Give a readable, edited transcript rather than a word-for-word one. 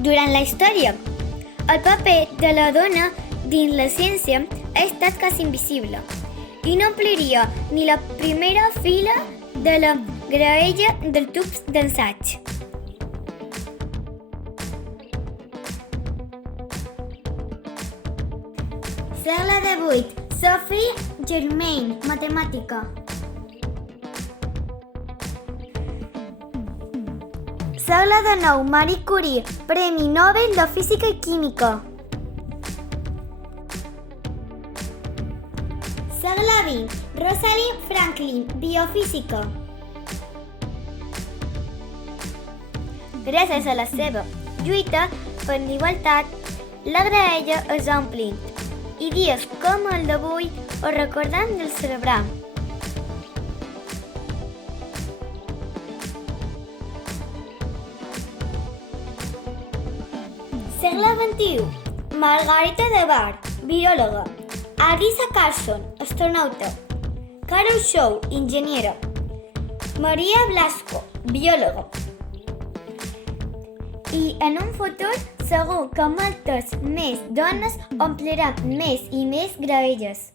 Durant la història, el paper de la dona dins la ciència ha estat quasi invisible i no ompliria ni la primera fila de la graella dels tubs d'assaig. Segle XVIII. Sophie Germain, matemàtica. Segle XIX. Marie Curie, Premi Nobel de Física i Química. Segle XX. Rosalind Franklin, biofísica. Gràcies a la seva lluita per l'igualtat, la graella es va omplint i dies com el d'avui ho recordem del celebram. Segle XXI. Margarita de Bar, biòloga. Arisa Carson, astronauta. Carol Shaw, enginyera. Maria Blasco, biòloga. I en un futur segur que moltes més dones ompliran més i més graelles.